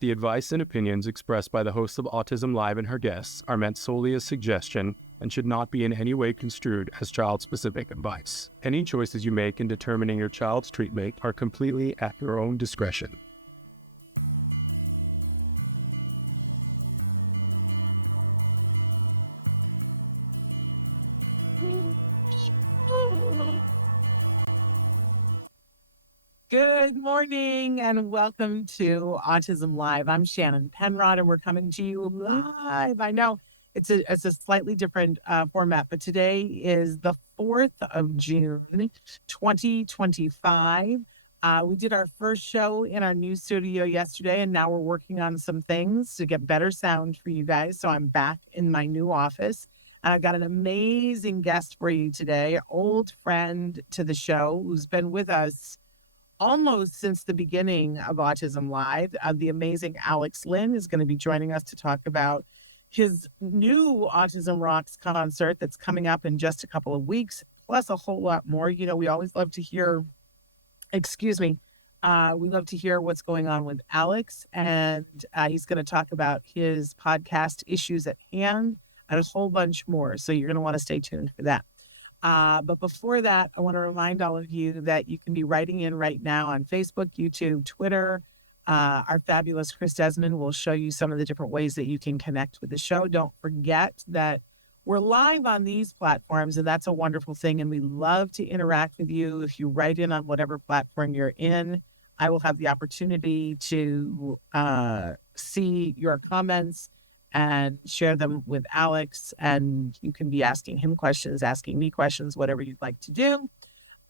The advice and opinions expressed by the host of Autism Live and her guests are meant solely as suggestion and should not be in any way construed as child-specific advice. Any choices you make in determining your child's treatment are completely at your own discretion. Good morning and welcome to Autism Live. I'm Shannon Penrod and we're coming to you live. I know it's a slightly different format, but today is the 4th of June, 2025. We did our first show in our new studio yesterday, and now we're working on some things to get better sound for you guys. So I'm back in my new office. And I've got an amazing guest for you today, old friend to the show who's been with us almost since the beginning of Autism Live. The amazing Alex Lin is going to be joining us to talk about his new Autism Rocks concert that's coming up in just a couple of weeks, plus a whole lot more. You know, we always love to hear, we love to hear what's going on with Alex, and he's going to talk about his podcast Issues at Hand and a whole bunch more. So you're going to want to stay tuned for that. But before that, I want to remind all of you that you can be writing in right now on Facebook, YouTube, Twitter. Our fabulous Chris Desmond will show you some of the different ways that you can connect with the show. Don't forget that we're live on these platforms, and that's a wonderful thing. And we love to interact with you. If you write in on whatever platform you're in, I will have the opportunity to see your comments and share them with Alex, and you can be asking him questions, asking me questions, whatever you'd like to do,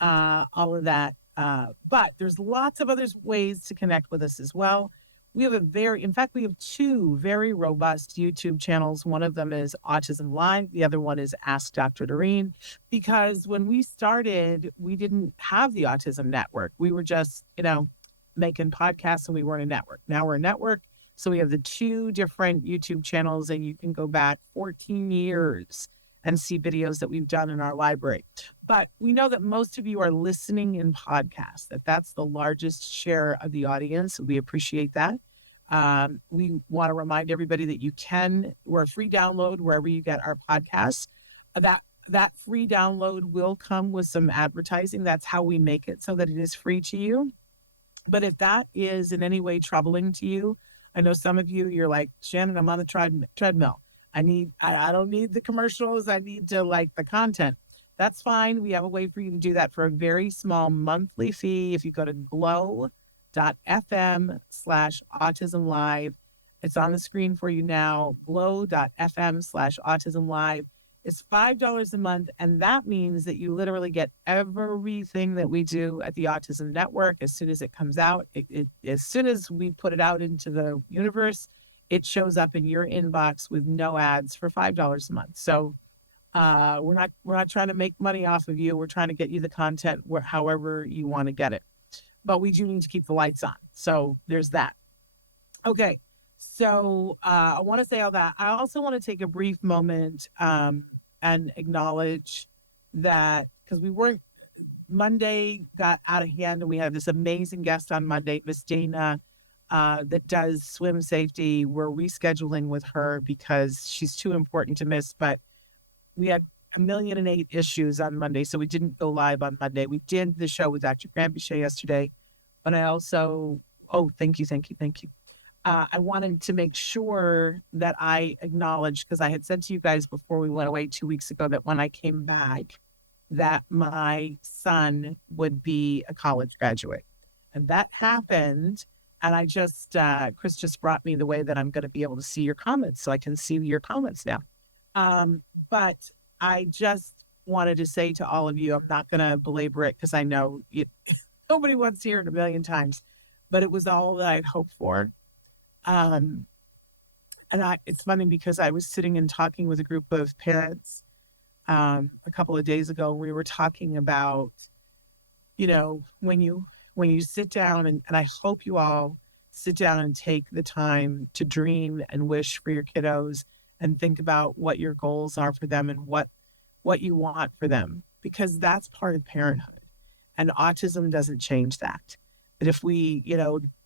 all of that. But there's lots of other ways to connect with us as well. We have we have two very robust YouTube channels. One of them is Autism Live. The other one is Ask Dr. Doreen, because when we started, we didn't have the Autism Network. We were just, making podcasts, and we weren't a network. Now we're a network. So we have the two different YouTube channels, and you can go back 14 years and see videos that we've done in our library. But we know that most of you are listening in podcasts, that's the largest share of the audience. We appreciate that. We want to remind everybody that we're a free download wherever you get our podcasts. That free download will come with some advertising. That's how we make it so that it is free to you. But if that is in any way troubling to you, I know some of you, you're like, Shannon, I'm on the treadmill. I don't need the commercials. I need to like the content. That's fine. We have a way for you to do that for a very small monthly fee. If you go to glow.fm/autismlive, it's on the screen for you now, glow.fm/autismlive. It's $5 a month, and that means that you literally get everything that we do at the Autism Network as soon as it comes out. As soon as we put it out into the universe, it shows up in your inbox with no ads for $5 a month. So we're not trying to make money off of you. We're trying to get you the content however you want to get it. But we do need to keep the lights on. So there's that. Okay. So I want to say all that. I also want to take a brief moment and acknowledge that, because Monday got out of hand, and we had this amazing guest on Monday, Miss Dana, that does swim safety. We're rescheduling with her because she's too important to miss, but we had 1,000,008 issues on Monday, so we didn't go live on Monday. We did the show with Dr. Granbichet yesterday, but I also, thank you. I wanted to make sure that I acknowledged, because I had said to you guys before we went away 2 weeks ago that when I came back, that my son would be a college graduate. And that happened. And Chris just brought me the way that I'm going to be able to see your comments, so I can see your comments now. But I just wanted to say to all of you, I'm not going to belabor it because I know nobody wants to hear it a million times, but it was all that I'd hoped for. It's funny because I was sitting and talking with a group of parents a couple of days ago. We were talking about, when you sit down, and I hope you all sit down and take the time to dream and wish for your kiddos and think about what your goals are for them and what you want for them, because that's part of parenthood, and autism doesn't change that. But if we,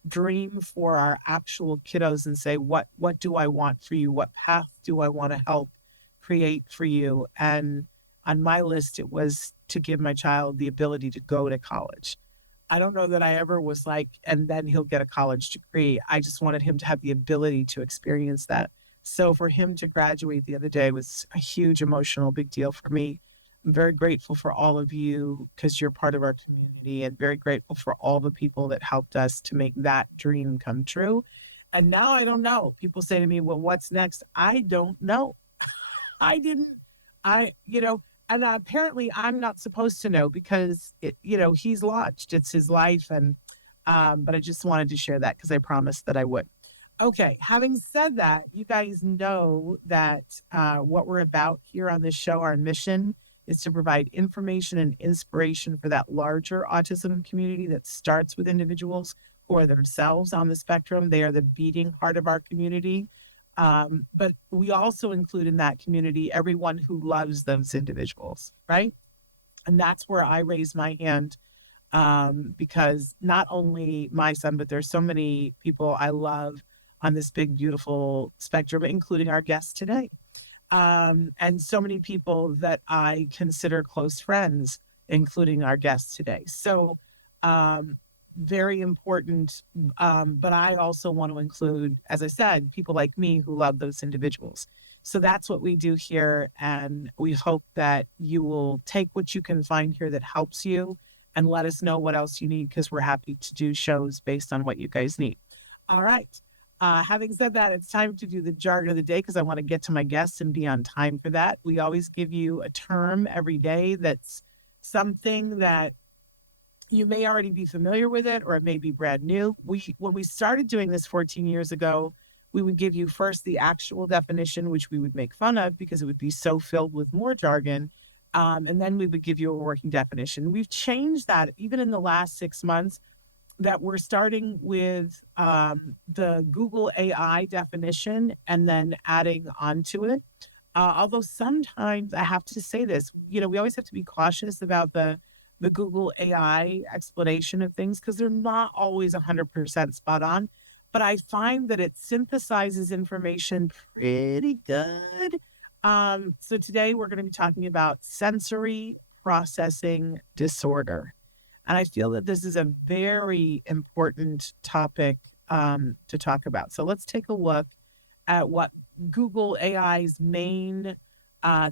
dream for our actual kiddos and say, what do I want for you? What path do I want to help create for you? And on my list, it was to give my child the ability to go to college. I don't know that I ever was like, and then he'll get a college degree. I just wanted him to have the ability to experience that. So for him to graduate the other day was a huge emotional big deal for me. I'm very grateful for all of you because you're part of our community, and very grateful for all the people that helped us to make that dream come true. And now I don't know. People say to me, well, what's next? I don't know. I didn't, and apparently I'm not supposed to know because he's lodged. It's his life. But I just wanted to share that because I promised that I would. Okay. Having said that, you guys know that what we're about here on this show, our mission is to provide information and inspiration for that larger autism community that starts with individuals who are themselves on the spectrum. They are the beating heart of our community. But we also include in that community everyone who loves those individuals, right? And that's where I raise my hand because not only my son, but there's so many people I love on this big, beautiful spectrum, including our guest today. And so many people that I consider close friends, including our guest today. So very important. But I also want to include, as I said, people like me who love those individuals. So that's what we do here. And we hope that you will take what you can find here that helps you and let us know what else you need, because we're happy to do shows based on what you guys need. All right. Having said that, it's time to do the jargon of the day because I want to get to my guests and be on time for that. We always give you a term every day that's something that you may already be familiar with it, or it may be brand new. When we started doing this 14 years ago, we would give you first the actual definition, which we would make fun of because it would be so filled with more jargon. And then we would give you a working definition. We've changed that even in the last 6 months, that we're starting with the Google AI definition and then adding onto it. Although sometimes I have to say this, we always have to be cautious about the Google AI explanation of things because they're not always 100% spot on. But I find that it synthesizes information pretty good. So today we're going to be talking about sensory processing disorder. And I feel that this is a very important topic to talk about. So let's take a look at what Google AI's main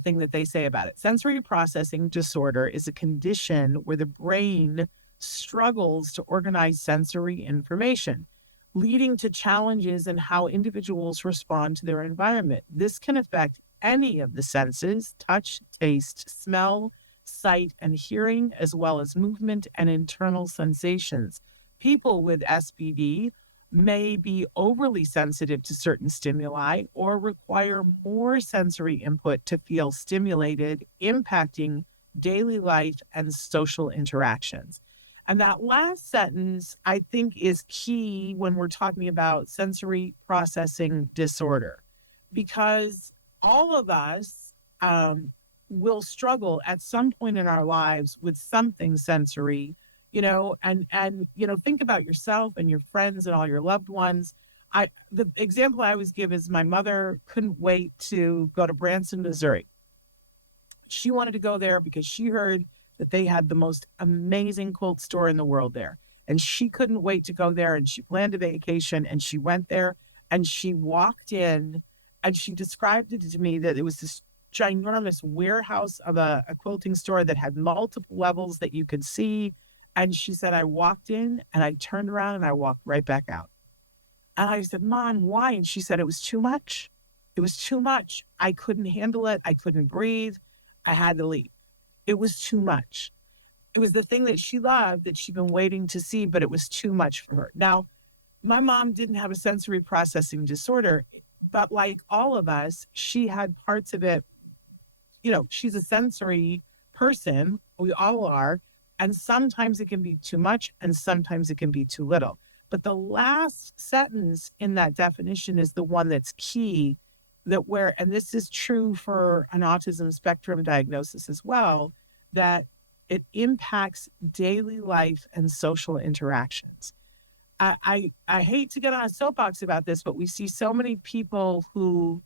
thing that they say about it. Sensory processing disorder is a condition where the brain struggles to organize sensory information, leading to challenges in how individuals respond to their environment. This can affect any of the senses: touch, taste, smell, sight, and hearing, as well as movement and internal sensations. People with SPD may be overly sensitive to certain stimuli or require more sensory input to feel stimulated, impacting daily life and social interactions. And that last sentence, I think, is key when we're talking about sensory processing disorder, because all of us will struggle at some point in our lives with something sensory, and think about yourself and your friends and all your loved ones. The example I always give is my mother couldn't wait to go to Branson, Missouri. She wanted to go there because she heard that they had the most amazing quilt store in the world there. And she couldn't wait to go there. And she planned a vacation and she went there and she walked in and she described it to me that it was this ginormous warehouse of a quilting store that had multiple levels that you could see. And she said, I walked in and I turned around and I walked right back out. And I said, Mom, why? And she said, it was too much. It was too much. I couldn't handle it. I couldn't breathe. I had to leave. It was too much. It was the thing that she loved that she'd been waiting to see, but it was too much for her. Now, my mom didn't have a sensory processing disorder, but like all of us, she had parts of it. She's a sensory person. We all are. And sometimes it can be too much and sometimes it can be too little. But the last sentence in that definition is the one that's key, and this is true for an autism spectrum diagnosis as well, that it impacts daily life and social interactions. I hate to get on a soapbox about this, but we see so many people who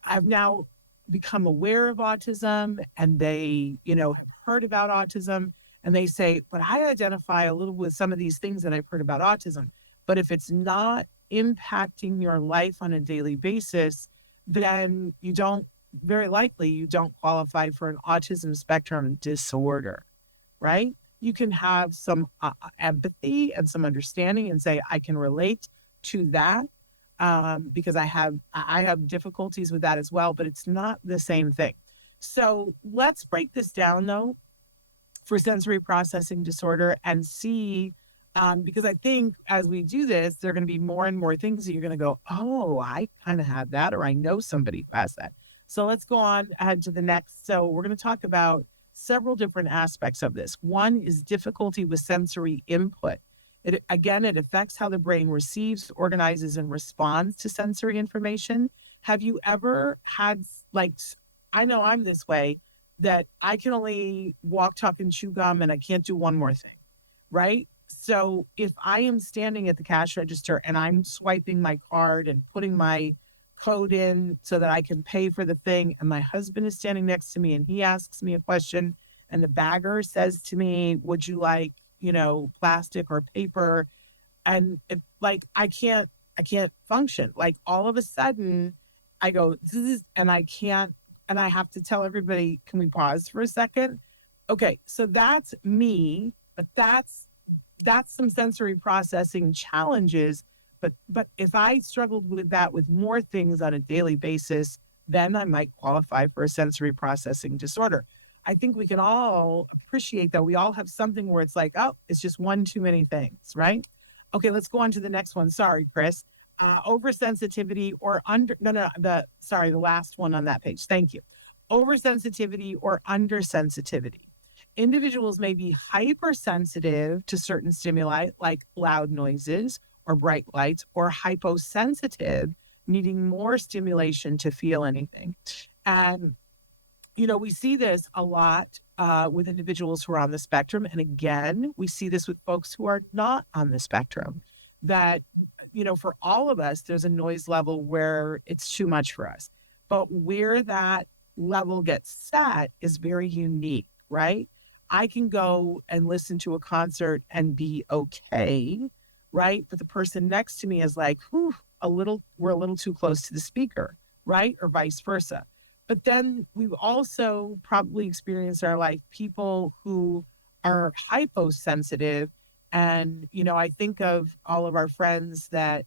have now become aware of autism, and they, have heard about autism, and they say, but I identify a little with some of these things that I've heard about autism. But if it's not impacting your life on a daily basis, then very likely you don't qualify for an autism spectrum disorder, right? You can have some empathy and some understanding and say, I can relate to that, because I have difficulties with that as well, but it's not the same thing. So let's break this down, though, for sensory processing disorder and see, because I think as we do this, there are going to be more and more things that you're going to go, oh, I kind of have that, or I know somebody who has that. So let's go on ahead to the next. So we're going to talk about several different aspects of this. One is difficulty with sensory input. It affects how the brain receives, organizes, and responds to sensory information. Have you ever had, I know I'm this way, that I can only walk, talk, and chew gum, and I can't do one more thing, right? So if I am standing at the cash register and I'm swiping my card and putting my code in so that I can pay for the thing, and my husband is standing next to me and he asks me a question, and the bagger says to me, would you like, plastic or paper? And I can't function. Like, all of a sudden I go, and I can't, and I have to tell everybody, can we pause for a second? Okay. So that's me, but that's some sensory processing challenges. But if I struggled with that with more things on a daily basis, then I might qualify for a sensory processing disorder. I think we can all appreciate that we all have something where it's like, oh, it's just one too many things, right? Okay, let's go on to the next one. Sorry, Chris. Oversensitivity or the last one on that page. Thank you. Oversensitivity or undersensitivity. Individuals may be hypersensitive to certain stimuli like loud noises or bright lights, or hyposensitive, needing more stimulation to feel anything. And, we see this a lot with individuals who are on the spectrum. And again, we see this with folks who are not on the spectrum, that, for all of us, there's a noise level where it's too much for us. But where that level gets set is very unique, right? I can go and listen to a concert and be okay, right? But the person next to me is like, we're a little too close to the speaker, right? Or vice versa. But then we've also probably experienced in our life people who are hyposensitive. And, I think of all of our friends that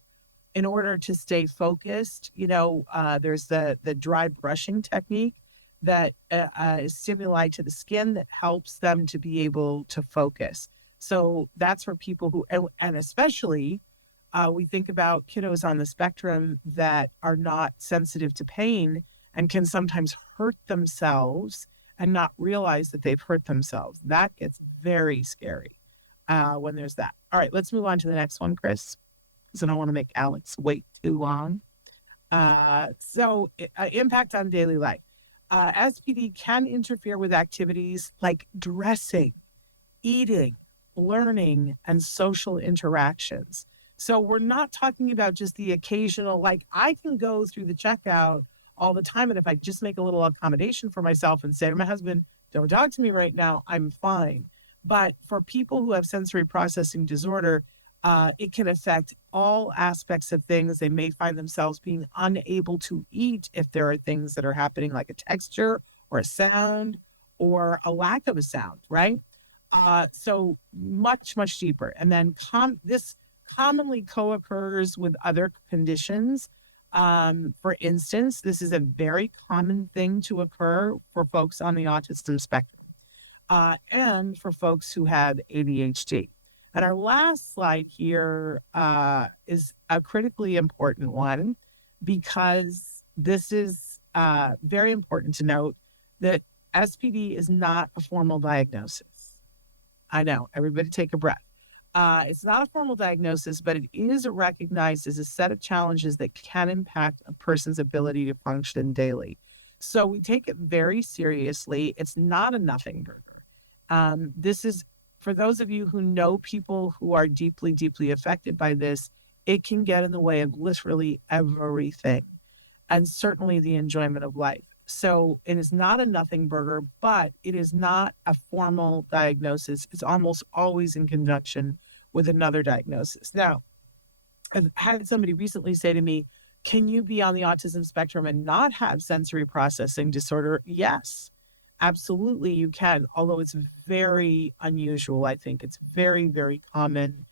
in order to stay focused, there's the dry brushing technique that is stimuli to the skin that helps them to be able to focus. So that's for people who, and especially we think about kiddos on the spectrum that are not sensitive to pain and can sometimes hurt themselves and not realize that they've hurt themselves. That gets very scary when there's that. All right, let's move on to the next one, Chris, because I don't want to make Alex wait too long. Impact on daily life. SPD can interfere with activities like dressing, eating, learning, and social interactions. So we're not talking about just the occasional, I can go through the checkout all the time, and if I just make a little accommodation for myself and say to my husband, don't talk to me right now, I'm fine. But for people who have sensory processing disorder, it can affect all aspects of things. They may find themselves being unable to eat if there are things that are happening, like a texture or a sound or a lack of a sound, right? So much, much deeper. And then this commonly co-occurs with other conditions. For instance, this is a very common thing to occur for folks on the autism spectrum, and for folks who have ADHD. And our last slide here is a critically important one, because this is very important to note that SPD is not a formal diagnosis. I know, everybody take a breath. It's not a formal diagnosis, but it is recognized as a set of challenges that can impact a person's ability to function daily. So we take it very seriously. It's not a nothing burger. This is, for those of you who know people who are deeply, deeply affected by this, it can get in the way of literally everything, and certainly the enjoyment of life. So it is not a nothing burger, but it is not a formal diagnosis. It's almost always in conjunction with another diagnosis. Now, I've had somebody recently say to me, can you be on the autism spectrum and not have sensory processing disorder? Yes, absolutely you can, although it's very unusual. I think it's very, very common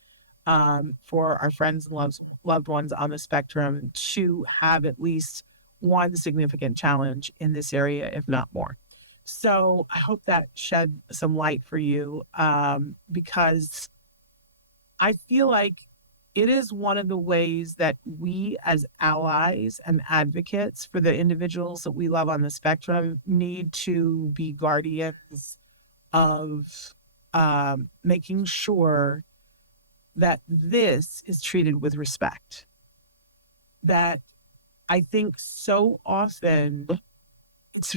for our friends and loved ones on the spectrum to have at least one significant challenge in this area, if not more. So I hope that shed some light for you, because I feel like it is one of the ways that we as allies and advocates for the individuals that we love on the spectrum need to be guardians of making sure that this is treated with respect. That I think so often it's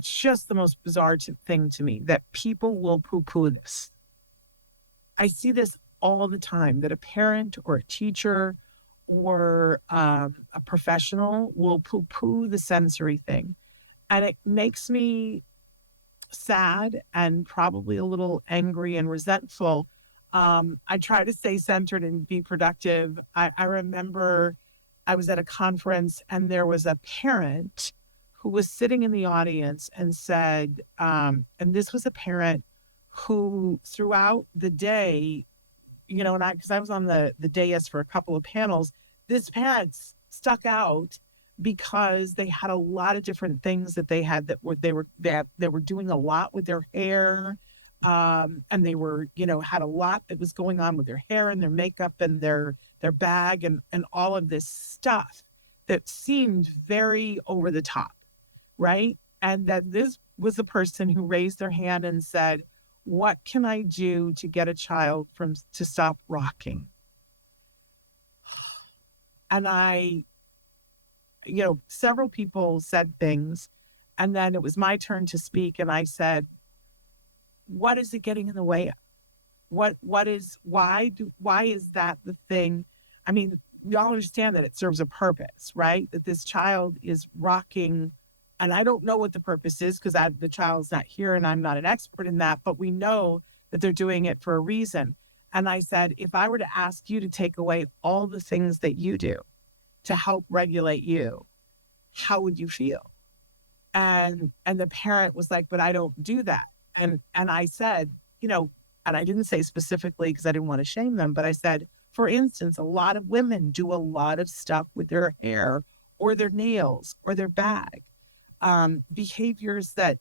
just the most bizarre thing to me that people will poo-poo this. I see this all the time, that a parent or a teacher or a professional will poo-poo the sensory thing. And it makes me sad and probably a little angry and resentful. I try to stay centered and be productive. I remember I was at a conference and there was a parent who was sitting in the audience and said, and this was a parent who throughout the day, and because I was on the dais for a couple of panels, this parent stuck out because they had a lot of different things that they had that they were doing a lot with their hair, and they were had a lot that was going on with their hair and their makeup and their bag and all of this stuff that seemed very over the top, right? And that this was the person who raised their hand and said, what can I do to get a child to stop rocking? And several people said things, and then it was my turn to speak. And I said, what is it getting in the way of? Why is that the thing? I mean, y'all understand that it serves a purpose, right? That this child is rocking. And I don't know what the purpose is because the child's not here and I'm not an expert in that, but we know that they're doing it for a reason. And I said, if I were to ask you to take away all the things that you do to help regulate you, how would you feel? And the parent was like, but I don't do that. And I said, and I didn't say specifically because I didn't want to shame them, but I said, for instance, a lot of women do a lot of stuff with their hair or their nails or their bag. Behaviors that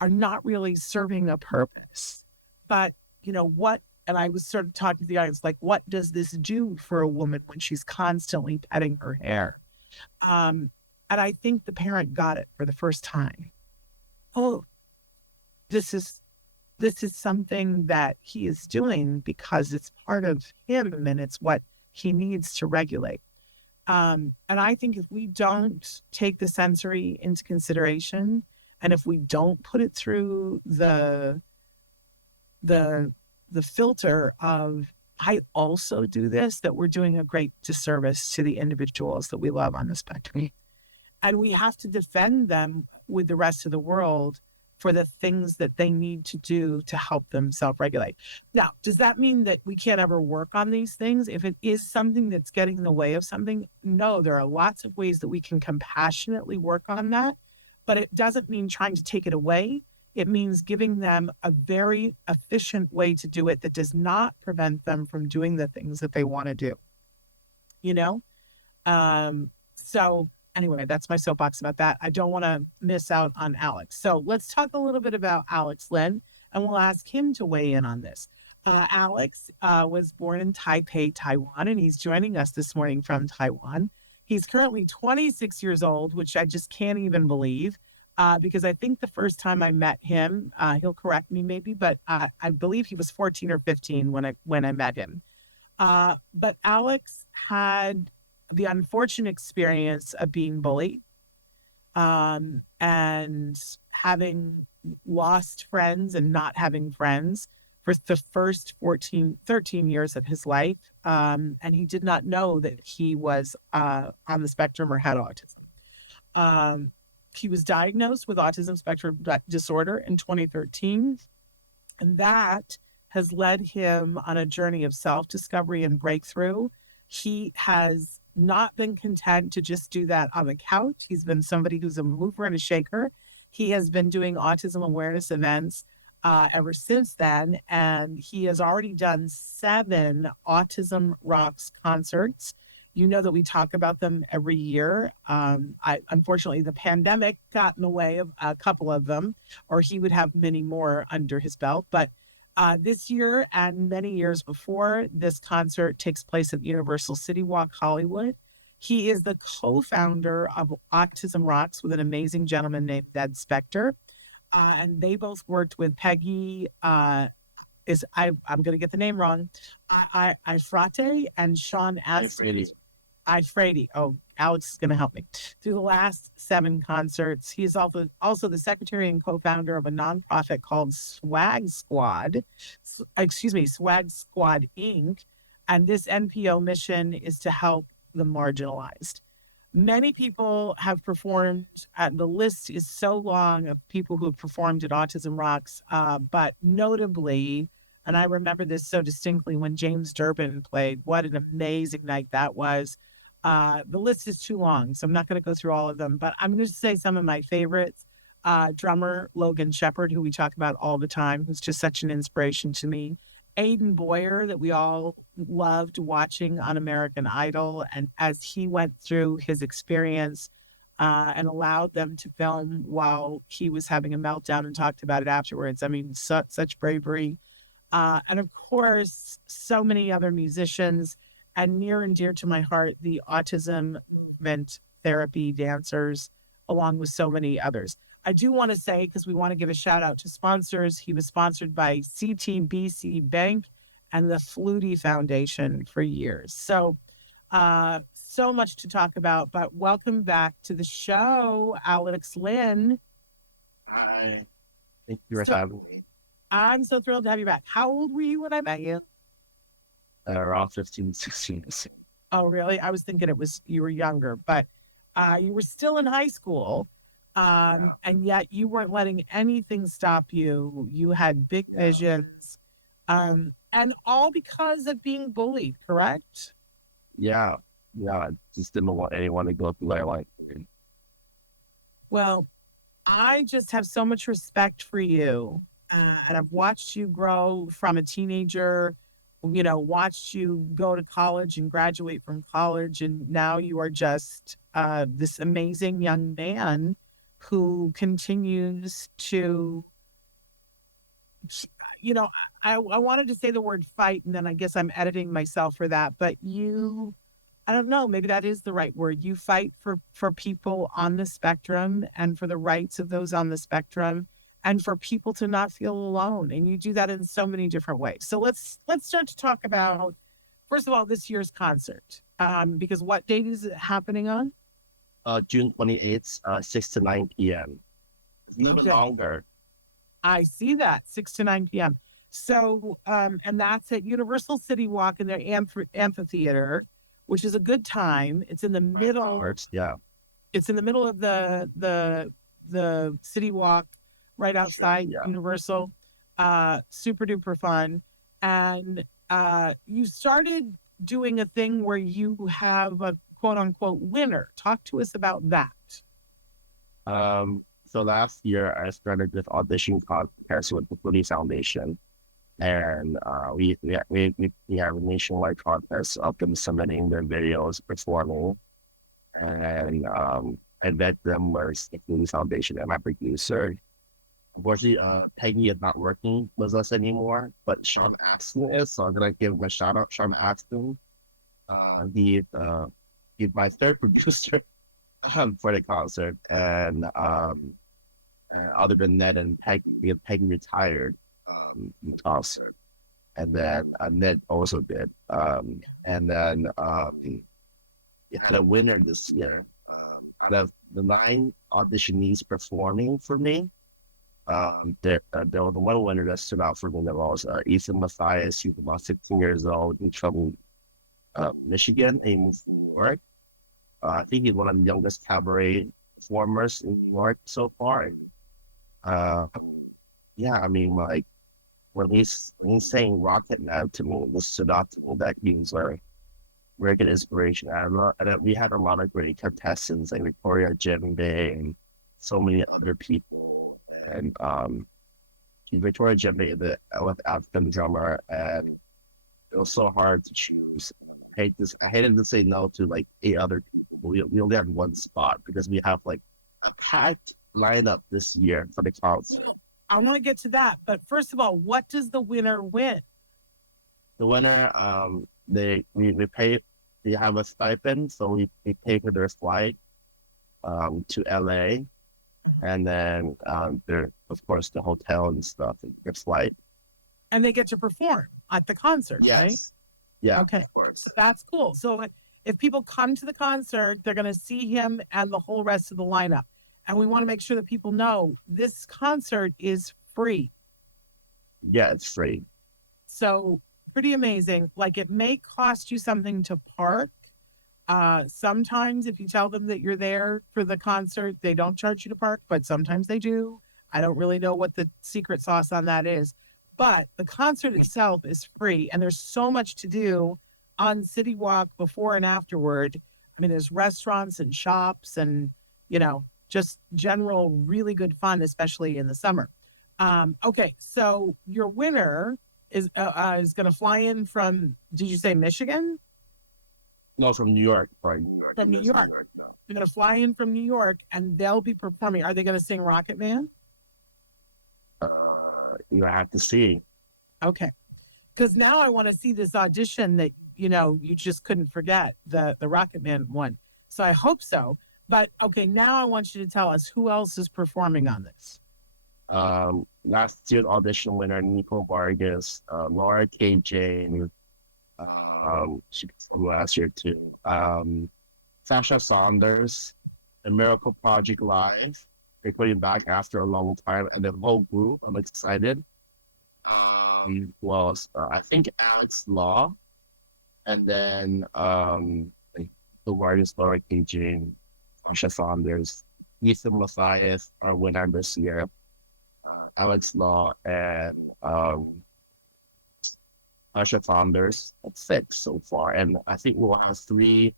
are not really serving a purpose. But, what, and I was sort of talking to the audience, like, what does this do for a woman when she's constantly petting her hair? And I think the parent got it for the first time. Oh, this is something that he is doing because it's part of him and it's what he needs to regulate. And I think if we don't take the sensory into consideration, and if we don't put it through the filter of, I also do this, that we're doing a great disservice to the individuals that we love on the spectrum. And we have to defend them with the rest of the world for the things that they need to do to help them self-regulate. Now, does that mean that we can't ever work on these things? If it is something that's getting in the way of something, no, there are lots of ways that we can compassionately work on that, but it doesn't mean trying to take it away. It means giving them a very efficient way to do it that does not prevent them from doing the things that they want to do, So anyway, that's my soapbox about that. I don't want to miss out on Alex. So let's talk a little bit about Alex Lin, and we'll ask him to weigh in on this. Alex was born in Taipei, Taiwan, and he's joining us this morning from Taiwan. He's currently 26 years old, which I just can't even believe, because I think the first time I met him, he'll correct me maybe, but I believe he was 14 or 15 when I met him. But Alex had the unfortunate experience of being bullied, and having lost friends and not having friends for the first 13 years of his life. And he did not know that he was on the spectrum or had autism. He was diagnosed with autism spectrum disorder in 2013, and that has led him on a journey of self-discovery and breakthrough. He has not been content to just do that on the couch. He's been somebody who's a mover and a shaker. He has been doing autism awareness events ever since then, and he has already done 7 Autism Rocks concerts. You know that we talk about them every year. Unfortunately, the pandemic got in the way of a couple of them, or he would have many more under his belt. But this year and many years before, this concert takes place at Universal City Walk, Hollywood. He is the co-founder of Autism Rocks with an amazing gentleman named Ed Spector. And they both worked with Peggy, I'm going to get the name wrong, Ifrate and Sean Ifrate. Oh, Alex is going to help me. Through the last 7 concerts, he is also the secretary and co-founder of a nonprofit called Swag Squad Inc. And this NPO mission is to help the marginalized. Many people have performed, the list is so long of people who have performed at Autism Rocks, but notably, and I remember this so distinctly when James Durbin played, what an amazing night that was. The list is too long, so I'm not going to go through all of them, but I'm going to say some of my favorites. Drummer Logan Shepherd, who we talk about all the time, who's just such an inspiration to me. Aiden Boyer, that we all loved watching on American Idol, and as he went through his experience and allowed them to film while he was having a meltdown and talked about it afterwards. I mean, such bravery. And of course, so many other musicians, and near and dear to my heart, the autism movement therapy dancers, along with so many others. I do want to say, because we want to give a shout out to sponsors, he was sponsored by CTBC Bank and the Flutie Foundation for years. So, so much to talk about, but welcome back to the show, Alex Lin. Hi. Thank you for having me. I'm so thrilled to have you back. How old were you when I met you? Around 15, 16. Oh, really? I was thinking you were younger, but you were still in high school. And yet you weren't letting anything stop you. You had big visions, and all because of being bullied, correct? Yeah. I just didn't want anyone to go through their life. Well, I just have so much respect for you. And I've watched you grow from a teenager, watched you go to college and graduate from college. And now you are just this amazing young man who continues to, I wanted to say the word fight, and then I guess I'm editing myself for that, but I don't know, maybe that is the right word. You fight for people on the spectrum and for the rights of those on the spectrum and for people to not feel alone. And you do that in so many different ways. So let's start to talk about, first of all, this year's concert, because what date is it happening on? June 28th, 6 to 9 p.m. It's a little bit longer. I see that, 6 to 9 p.m. So, and that's at Universal City Walk in their amphitheater, which is a good time. It's in the middle. Yeah. It's in the middle of the City Walk, right outside Universal. Super duper fun. And you started doing a thing where you have a quote unquote winner. Talk to us about that. So last year I started this audition contest with the Flutie Foundation, and we have a nationwide contest of them submitting their videos, performing, and I met them was the Flutie Foundation and my producer. Unfortunately, Peggy is not working with us anymore, but Sean Axton is, so I'm gonna give him a shout out. Sean Axton, he's my third producer for the concert, and other than Ned and Peggy, Peggy retired in the concert, and then Ned also did, and then we had a winner this year. Out of the 9 auditionees performing for me, The one winner that stood out for me that was Ethan Mathias. He was about 16 years old in Trouble, Michigan. He moved to New York. I think he's one of the youngest cabaret performers in New York so far. And, uh, yeah, I mean, like when he's saying Rocket Man to me, this stood out to me that he was very good inspiration. And we had a lot of great contestants like Victoria Jembe and so many other people. And Victoria Jembe with African drummer, and it was so hard to choose. I hated to say no to like 8 other people, but we only had one spot because we have like a packed lineup this year for the concert. Well, I want to get to that, but first of all, what does the winner win? The winner, we pay. They have a stipend, so we pay for their flight to LA, and then of course the hotel and stuff, and their flight. And they get to perform at the concert, Yes. right? Yeah. Okay. Of course. So that's cool. So if people come to the concert, they're going to see him and the whole rest of the lineup. And we want to make sure that people know this concert is free. Yeah, it's free. So pretty amazing. Like, it may cost you something to park. Sometimes if you tell them that you're there for the concert, they don't charge you to park, but sometimes they do. I don't really know what the secret sauce on that is. But the concert itself is free, and there's so much to do on City Walk before and afterward. I mean, there's restaurants and shops and, just general really good fun, especially in the summer. Okay, so your winner is going to fly in from, did you say Michigan? No, from New York. Right, New York. From New York. No. They're going to fly in from New York, and they'll be performing. Are they going to sing Rocket Man? You have to see. Okay. Because now I want to see this audition that, you just couldn't forget, the Rocket Man one. So I hope so. But, okay, now I want you to tell us who else is performing on this. Last year's audition winner, Nico Vargas, Laura K. Jane, she performed last year too. Sasha Saunders, the Miracle Project Live. They're coming back after a long time, and the whole group. I'm excited. I think Alex Law, and then the Vargas, Laura K. Jane, Sasha Saunders, Ethan Mathias are winner this year. Alex Law and Sasha Saunders. That's 6 so far, and I think we'll have 3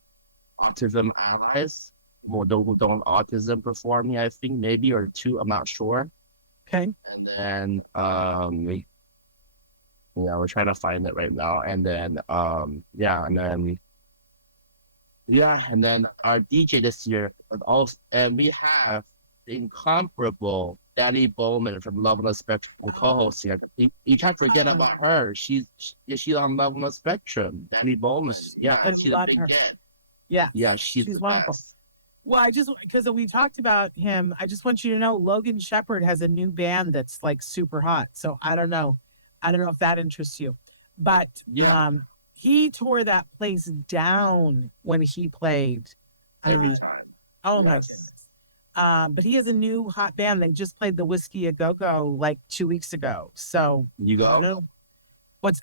autism allies who don't autism performing. I think maybe, or 2. I'm not sure. Okay. And then we're trying to find it right now. And then and then our DJ this year, and we have the incomparable Danny Bowman from Love on the Spectrum co-hosting. You can't forget about her. She's on Love on the Spectrum. Danny Bowman. Yeah, she's a big get. Yeah. Yeah, she's wonderful. Well, because we talked about him, I just want you to know Logan Shepard has a new band that's like super hot. So I don't know if that interests you, but he tore that place down when he played every time. Oh my goodness. But he has a new hot band. They just played the Whiskey a Go-Go like 2 weeks ago. So you go?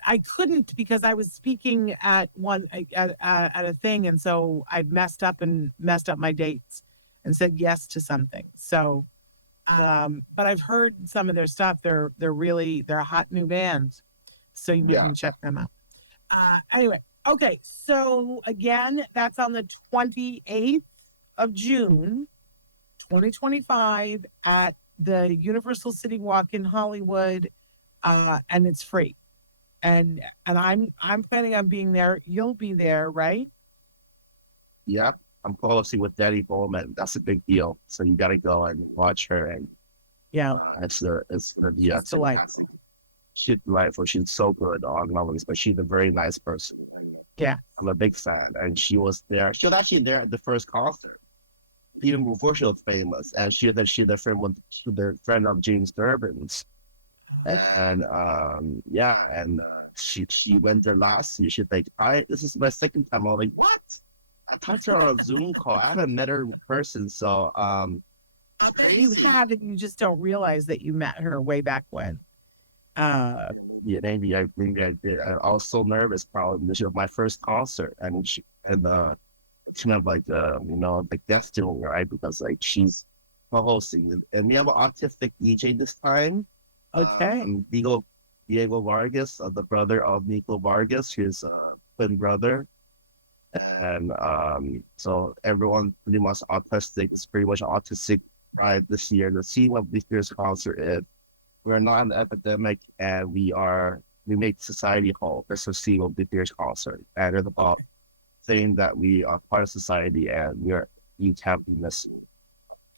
I couldn't because I was speaking at a thing, and so I messed up my dates and said yes to something. So, but I've heard some of their stuff. They're a hot new band, so you can check them out. Anyway, okay. So again, that's on the 28th of June, 2025 at the Universal City Walk in Hollywood, and it's free. And I'm planning on being there. You'll be there, right? Yep. I'm closely with Danny Bowman. That's a big deal. So you got to go and watch her. And it's gonna be delightful. She's delightful. She's so good on Lovelace, but she's a very nice person. Yeah, I'm a big fan. And she was there. She was actually there at the first concert, even before she was famous. And she's the friend of James Durbin's. And she went there last year. She's like, this is my second time. I'm like, what? I talked to her on a Zoom call. I haven't met her in person, so I bet you have it. You just don't realize that you met her way back when. Maybe I did. I was so nervous probably. This was my first concert, and it's kind of like like destiny, right? Because like she's co-hosting, and we have an autistic DJ this time. Okay. Diego Vargas, the brother of Nico Vargas, his twin brother. And so everyone pretty much autistic is pretty much autistic right this year. The theme of this year's concert is we're not an epidemic and we make society whole. That's the theme of this year's concert. And it's about saying that we are part of society and you can't be missing.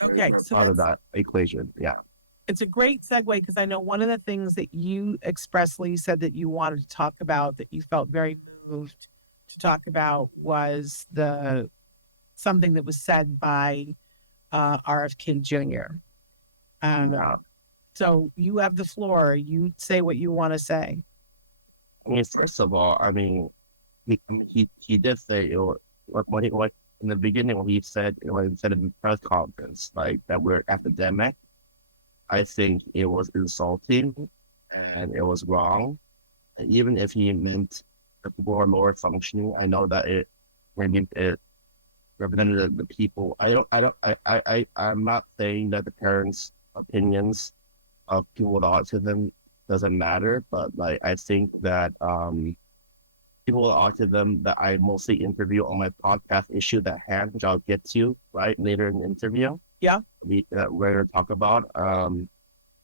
Okay. We're So part of that equation. Yeah. it's a great segue because I know one of the things that you expressly said that you wanted to talk about, that you felt very moved to talk about, was something that was said by RF Kid Jr. So you have the floor. You say what you want to say. I mean, first of all, he did say in the beginning when he said in the press conference like that we're epidemic. I think it was insulting and it was wrong. And even if he meant that people are lower functioning, I know that it represented the people. I'm not saying that the parents' opinions of people with autism doesn't matter, but like I think that people with autism that I mostly interview on my podcast Issue That Hand, which I'll get to right later in the interview. Yeah. We're going to talk about.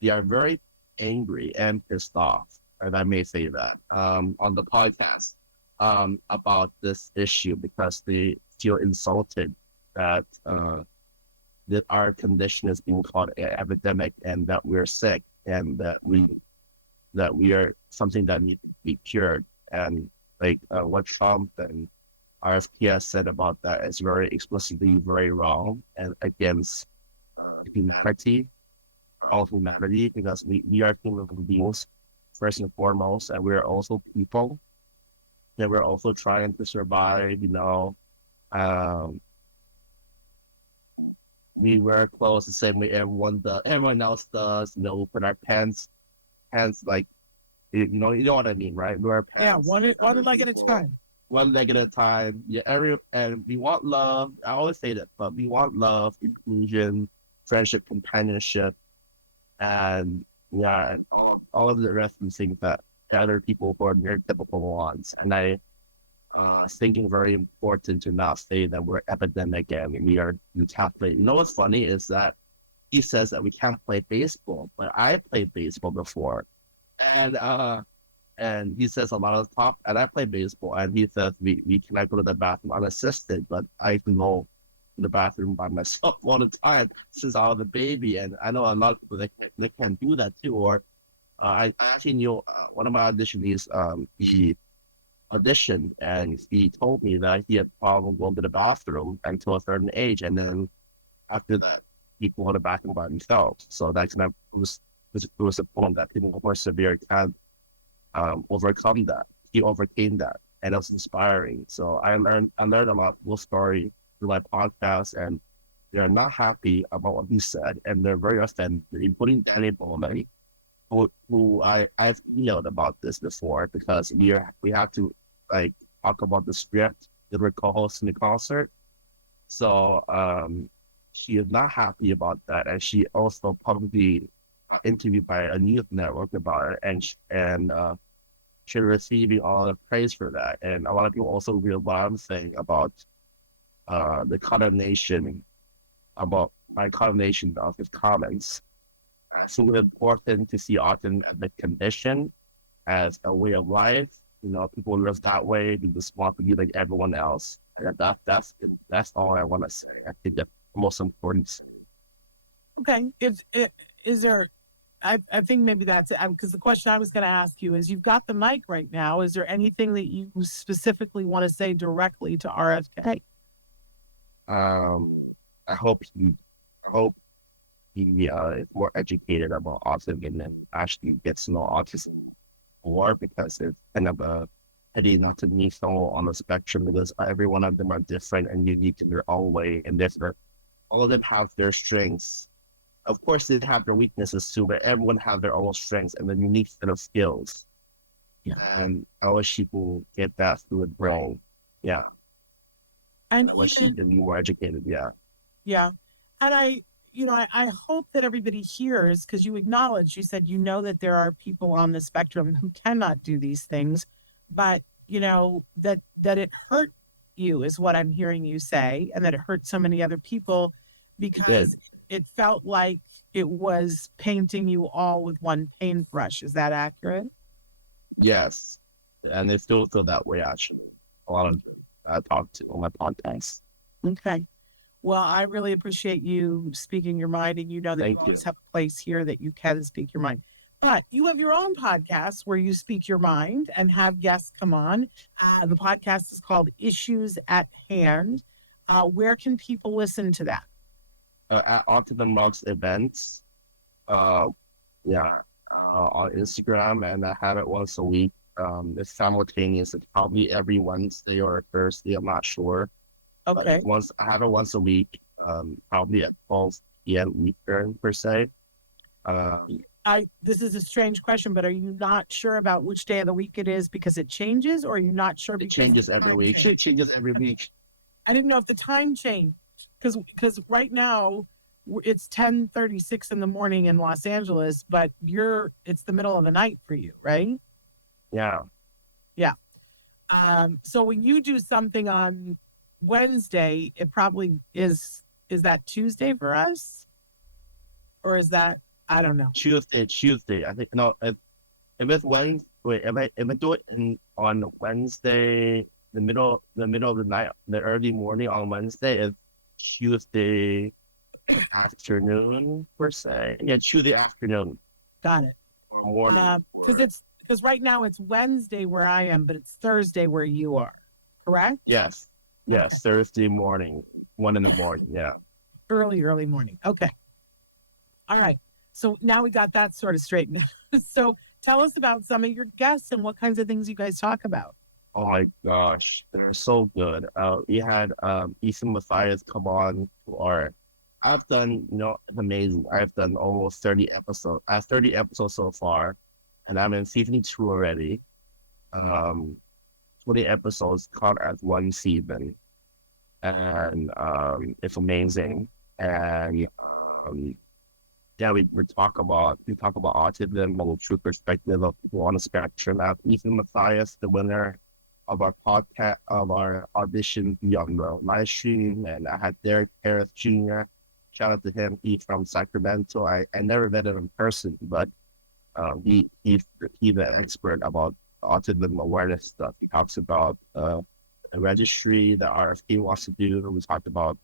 They are very angry and pissed off, and I may say that on the podcast about this issue because they feel insulted that our condition is being called an epidemic and that we're sick and that we are something that needs to be cured. And like what Trump and RFK said about that is very explicitly very wrong and against humanity, all humanity, because we are human beings first and foremost, and we're also people, and we're also trying to survive. We wear clothes the same way everyone else does. Put our pants like you know what I mean, right? We wear pants. Yeah, one leg at a time. One leg at a time. Yeah, and we want love. I always say that, but we want love, inclusion, friendship, companionship, and and all of the rest of the things that other people who are neurotypical wants. And I thinking very important to not say that we're epidemic and we are encapsulated. You know what's funny is that he says that we can't play baseball, but I played baseball before, and he says a lot of the top, and I play baseball, and he says we cannot go to the bathroom unassisted, but I can go to the bathroom by myself all the time since I was a baby, and I know a lot of people they can't do that too. Or I actually knew one of my auditionees, he auditioned and he told me that he had problem going to the bathroom until a certain age, and then after that he could go to the bathroom by themselves. So that's kind of it was a point that people who are severe can overcome that. He overcame that, and it was inspiring. So I learned a lot of story through my podcast, and they're not happy about what he said, and they're very offended, including Danny Bowman, who I've emailed about this before because we have to like talk about the script that we're co-hosting the concert. So she is not happy about that, and she also publicly interviewed by a news network about it, and she's receiving all the praise for that. And a lot of people also read what I'm saying about the condemnation, about my condemnation of his comments. I think it's important to see autism as a condition, as a way of life. People live that way. They just want to be like everyone else. And that's all I want to say. I think that's the most important thing. Okay. Is there? I think maybe that's it. Because the question I was going to ask you is, you've got the mic right now. Is there anything that you specifically want to say directly to RFK? I hope he is more educated about autism and then actually gets to know autism more, because it's kind of a pity not to meet someone on the spectrum, because every one of them are different and unique in their own way, and all of them have their strengths Of course, they have their weaknesses too, but everyone have their own strengths and their unique set of skills. Yeah. And I wish people get that through the brain. Yeah. And I wish they even, could be more educated. Yeah. yeah. And I hope that everybody hears, because you said, that there are people on the spectrum who cannot do these things, but that it hurt you is what I'm hearing you say, and that it hurt so many other people It because did. it felt like it was painting you all with one paintbrush. Is that accurate? Yes. And they still feel that way, actually. A lot of them I talk to on my podcast. Okay. Well, I really appreciate you speaking your mind, and that you Thank you. always have a place here that you can speak your mind. But you have your own podcast where you speak your mind and have guests come on. The podcast is called Issues at Hand. Where can people listen to that? At Autism Rocks events, uh, yeah, on Instagram, and I have it once a week. It's simultaneous. It's probably every Wednesday or Thursday. I'm not sure. Okay. But I have it once a week, probably at 12 p.m. Eastern per se. This is a strange question, but are you not sure about which day of the week it is because it changes, or are you not sure It because changes the every time week. changed? It changes every week. I didn't know if the time changed because right now it's 10:36 in the morning in Los Angeles, but it's the middle of the night for you, right? Yeah. Yeah. So when you do something on Wednesday, it probably is that Tuesday for us? Or is that, I don't know. Tuesday. I think no. If it's Wednesday, wait. If I do it on Wednesday, the middle of the night, the early morning on Wednesday, it's Tuesday afternoon per se. Yeah, Tuesday afternoon Got it. or morning. Because right now it's Wednesday where I am, but it's Thursday where you are, correct? Yes. Okay. Thursday morning, 1 in the morning. Yeah. Early morning. Okay. All right. So now we got that sort of straightened. So tell us about some of your guests and what kinds of things you guys talk about. Oh my gosh, they're so good. We had Ethan Matthias come on I've done, it's amazing. I've done almost 30 episodes. I have 30 episodes so far, and I'm in season 2 already. 20 episodes caught as one season, and it's amazing. And yeah, we talk about autism from the true perspective of people on the spectrum. I have Ethan Matthias, the winner of our podcast, of our audition beyond the live stream, and I had Derek Harris Jr. Shout out to him. He's from Sacramento. I never met him in person, but he's an expert about autism awareness stuff. He talks about the registry that RFK wants to do. We talked about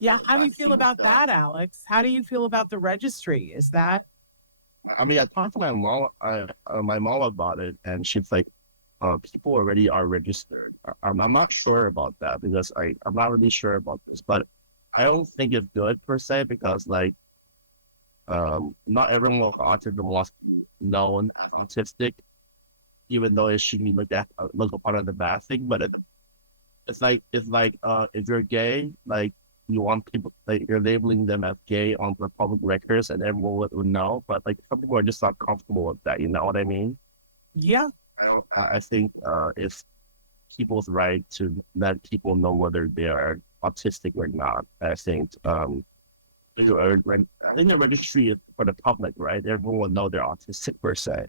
Yeah, how do you feel about that, Alex? How do you feel about the registry? Is that? I mean, I talked to my mom about it, and she's like, people already are registered. I'm not sure about that because I'm not really sure about this, but I don't think it's good per se because not everyone with autism wants to be known as autistic, even though it should be looked upon as a bad thing. But it's like if you're gay, like you want people like you're labeling them as gay on the public records, and everyone would know. But like some people are just not comfortable with that. You know what I mean? Yeah. I think it's people's right to let people know whether they are autistic or not. I think the registry is for the public, right? Everyone will know they're autistic per se.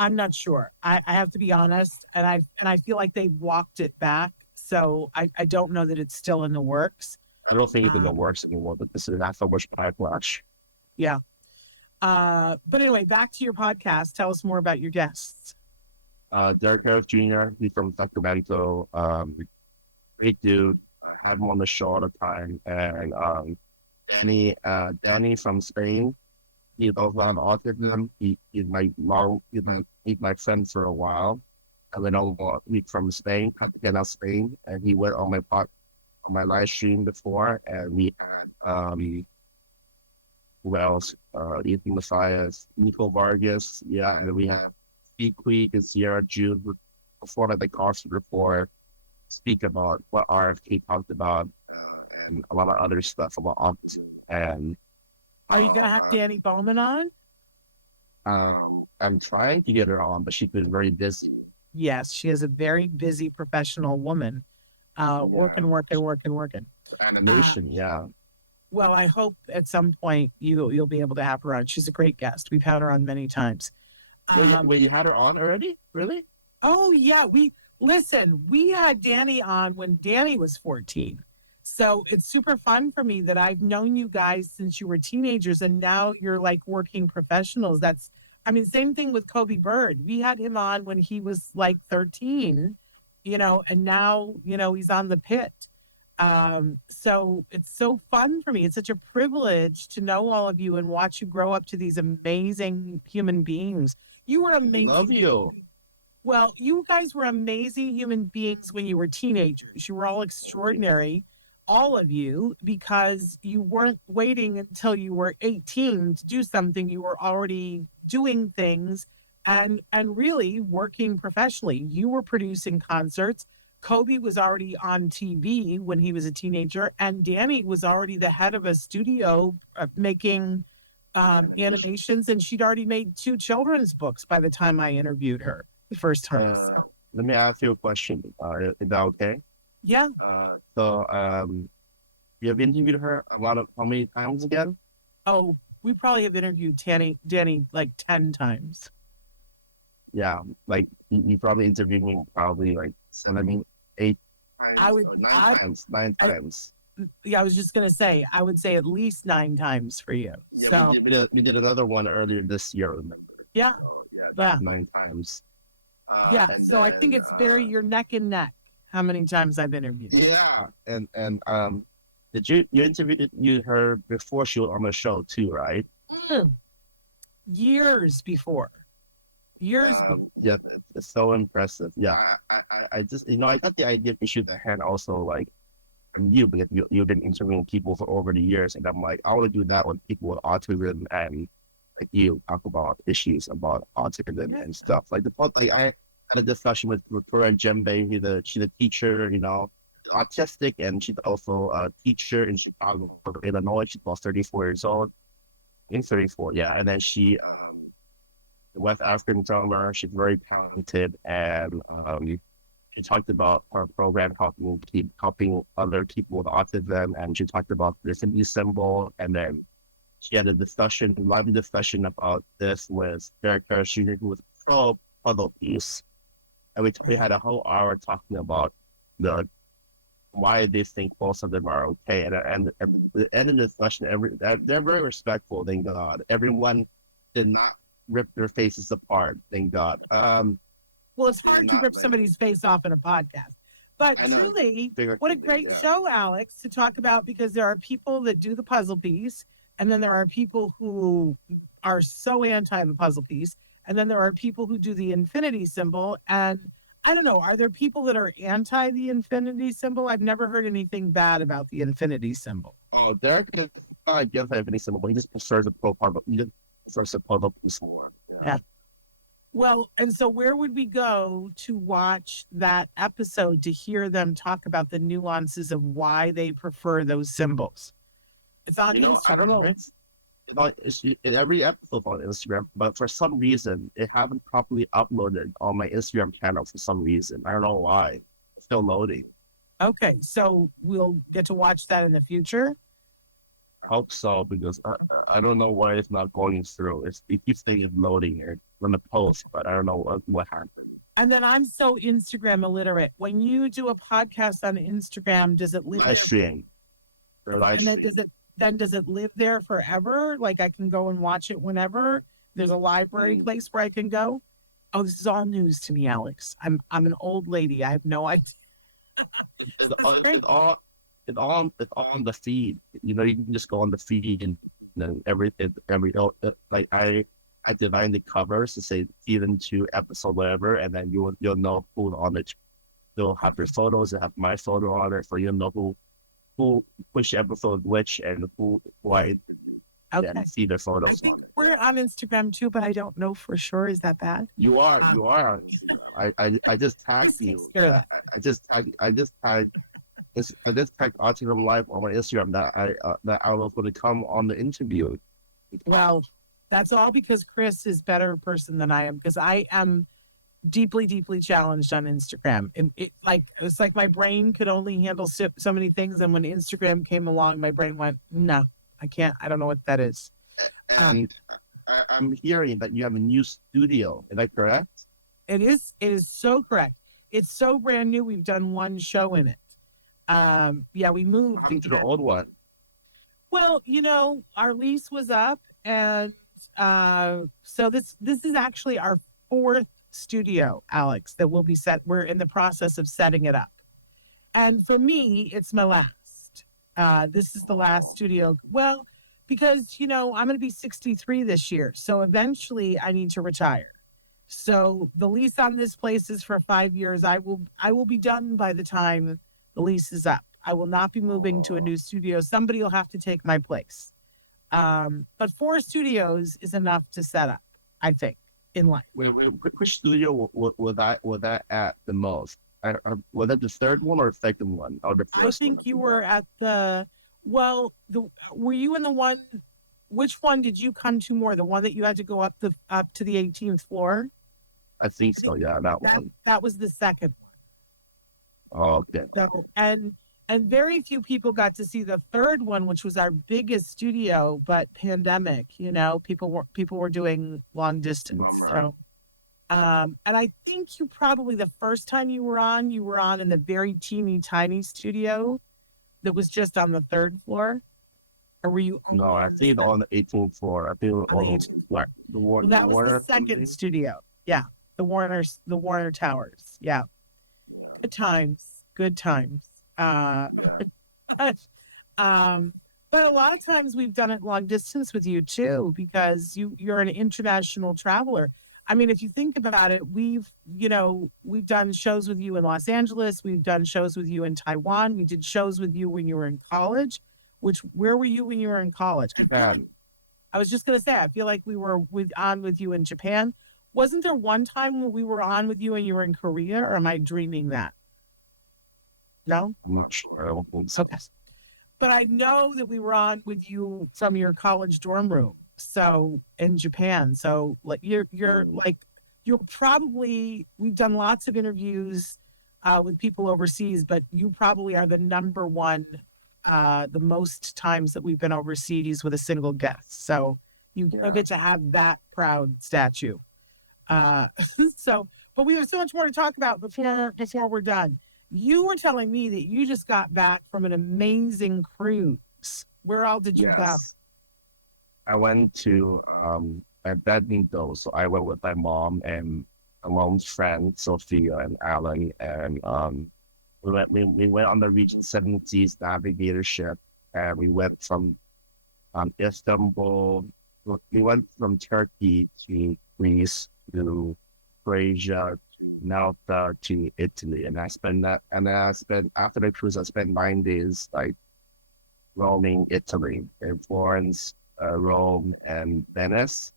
I'm not sure. I have to be honest, and I feel like they walked it back. So I don't know that it's still in the works. I don't think it's in the works anymore, but this is not so much backlash. Yeah. But anyway, back to your podcast. Tell us more about your guests. Derek Harris Jr., he's from Sacramento. Great dude. I have him on the show all the time. And Danny from Spain. He's also on autism. He's my friend for a while. I went over a week from Spain, Cartagena, Spain, and he went on my live stream before, and we had who else? Ethan Messias, Nico Vargas, yeah, and we have Steve Queek and Sierra June before the cost report speak about what RFK talked about and a lot of other stuff about autism. And Are you gonna have Danny Bowman on? I'm trying to get her on, but she's been very busy. Yes, she is a very busy professional woman. Working. Animation, yeah. Well, I hope at some point you'll be able to have her on. She's a great guest. We've had her on many times. Wait, you had her on already? Really? Oh yeah, we had Danny on when Danny was 14. So it's super fun for me that I've known you guys since you were teenagers and now you're like working professionals. Same thing with Kobe Bird. We had him on when he was like 13, and now, he's on the pit. So it's so fun for me. It's such a privilege to know all of you and watch you grow up to these amazing human beings. You were amazing. Love you. Well, you guys were amazing human beings when you were teenagers. You were all extraordinary, all of you, because you weren't waiting until you were 18 to do something. You were already doing things and really working professionally. You were producing concerts. Kobe was already on TV when he was a teenager, and Danny was already the head of a studio making animations, and she'd already made 2 children's books by the time I interviewed her the first time. Let me ask you a question. Is that okay? Yeah. You have interviewed her how many times again? Oh, we probably have interviewed Danny like 10 times. Yeah, like you probably interviewed me probably like 7, 8 times, 9 times. Yeah, I was just gonna say, I would say at least 9 times for you. Yeah, so we did another one earlier this year, remember? Yeah. So, Yeah. 9 times. I think it's very you're neck and neck. How many times I've interviewed? Yeah, and did you interviewed her before she was on the show too, right? Years before. Yeah, it's so impressive. Yeah, I just I got the idea to shoot the hand also like from you because you've been interviewing people for over the years, and I'm like I want to do that with people with autism and like you talk about issues about autism and stuff like I had a discussion with Victoria Jembe. She's a teacher, autistic, and she's also a teacher in Chicago, Illinois. She's about 34 years old. In 34, yeah, and then she the West African drummer. She's very talented, and she talked about her program helping other people with autism, and she talked about the sympathy symbol, and then she had a lively discussion about this with Derek Jr., who was pro puzzle piece, and we had a whole hour talking about why they think most of them are okay, and at the end of the discussion, they're very respectful. Thank God, everyone did not rip their faces apart. Thank God. Well, it's hard to rip somebody's face off in a podcast. But truly, what a great show, Alex, to talk about, because there are people that do the puzzle piece, and then there are people who are so anti the puzzle piece, and then there are people who do the infinity symbol. And I don't know, are there people that are anti the infinity symbol? I've never heard anything bad about the infinity symbol. Oh, Derek is not against the infinity symbol, but he just prefers the puzzle piece more. Yeah. Well, and so where would we go to watch that episode to hear them talk about the nuances of why they prefer those symbols? It's on Instagram. I don't know. It's in every episode on Instagram, but for some reason, it haven't properly uploaded on my Instagram channel for some reason. I don't know why. It's still loading. Okay, so we'll get to watch that in the future? I hope so, because I don't know why it's not going through. It keeps saying it's loading here on the post, but I don't know what happened. And then I'm so Instagram illiterate. When you do a podcast on Instagram, does it live live stream? Does it live there forever? Like I can go and watch it whenever? There's a library place where I can go? Oh, this is all news to me, Alex. I'm an old lady. I have no idea. It's all on the feed. You can just go on the feed and everything. Like I designed the covers to say season 2 episode whatever, and then you'll know who's on it. You'll have your photos, you'll have my photo on it, so you'll know who which episode which and who I interviewed. Okay. And see their photos. I think we're on Instagram too, but I don't know for sure. Is that bad? You are on Instagram. I just tagged you. I just tagged Autism Live on my Instagram that I was going to come on the interview. Well, that's all because Chris is better person than I am, because I am deeply, deeply challenged on Instagram. And it's like my brain could only handle so many things. And when Instagram came along, my brain went, no, I can't. I don't know what that is. And I'm hearing that you have a new studio. Is that correct? It is so correct. It's so brand new. We've done one show in it. Yeah, we moved To the old one. Well, our lease was up, and so this is actually our fourth studio, Alex, that will be set. We're in the process of setting it up. And for me, it's my last. This is the last studio. Well, because, I'm going to be 63 this year. So eventually I need to retire. So the lease on this place is for 5 years. I will be done by the time the lease is up. I will not be moving to a new studio. Somebody will have to take my place. But 4 studios is enough to set up, I think, in life. Which studio was that at the most? Was that the third one or the second one? Or the first I think one? you were at were you in the one, which one did you come to more? The one that you had to go up to the 18th floor? I think so, yeah, that one. That was the second one. Oh, okay. So, and very few people got to see the third one, which was our biggest studio, but pandemic, people were doing long distance. So, and I think you probably, the first time you were on in the very teeny tiny studio that was just on the 3rd floor. Or were you? No, I think on the 18th floor. I think on the 18th floor. That was the second studio. Yeah. The Warner Towers. Yeah. Good times. But a lot of times we've done it long distance with you too, because you're an international traveler. I mean, if you think about it, we've done shows with you in Los Angeles. We've done shows with you in Taiwan. We did shows with you when you were in college. Where were you when you were in college? Japan. I was just going to say, I feel like we were on with you in Japan. Wasn't there one time when we were on with you and you were in Korea, or am I dreaming that? No? I'm not sure. I don't think so. Okay. But I know that we were on with you from your college dorm room. So in Japan. So like you're probably, we've done lots of interviews with people overseas, but you probably are the number one, the most times that we've been overseas with a single guest. So you get to have that proud statue. But we have so much more to talk about before we're done. You were telling me that you just got back from an amazing cruise. Where all did you go? I went to Badminton. So I went with my mom and my mom's friend Sophia and Alan, and we went on the Region 7 Seas navigator ship, and we went from Istanbul. We went from Turkey to Greece to Croatia to Malta to Italy, and after the cruise I spent 9 days like roaming Italy in Florence, Rome, and Venice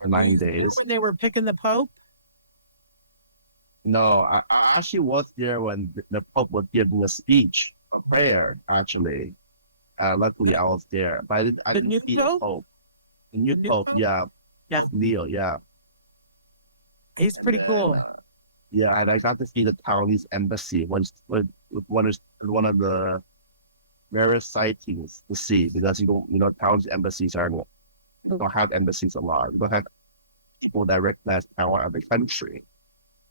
for 9 days. When they were picking the Pope? No, I actually was there when the Pope was giving a speech, a prayer. Actually, luckily I was there, but I didn't see the Pope. The new Pope, yeah, Leo, yeah. He's pretty cool. Yeah, and I got to see the Taiwanese embassy, one of the rarest sightings to see, because Taiwanese embassies don't have embassies a lot. We don't have people that recognize Taiwan as a country.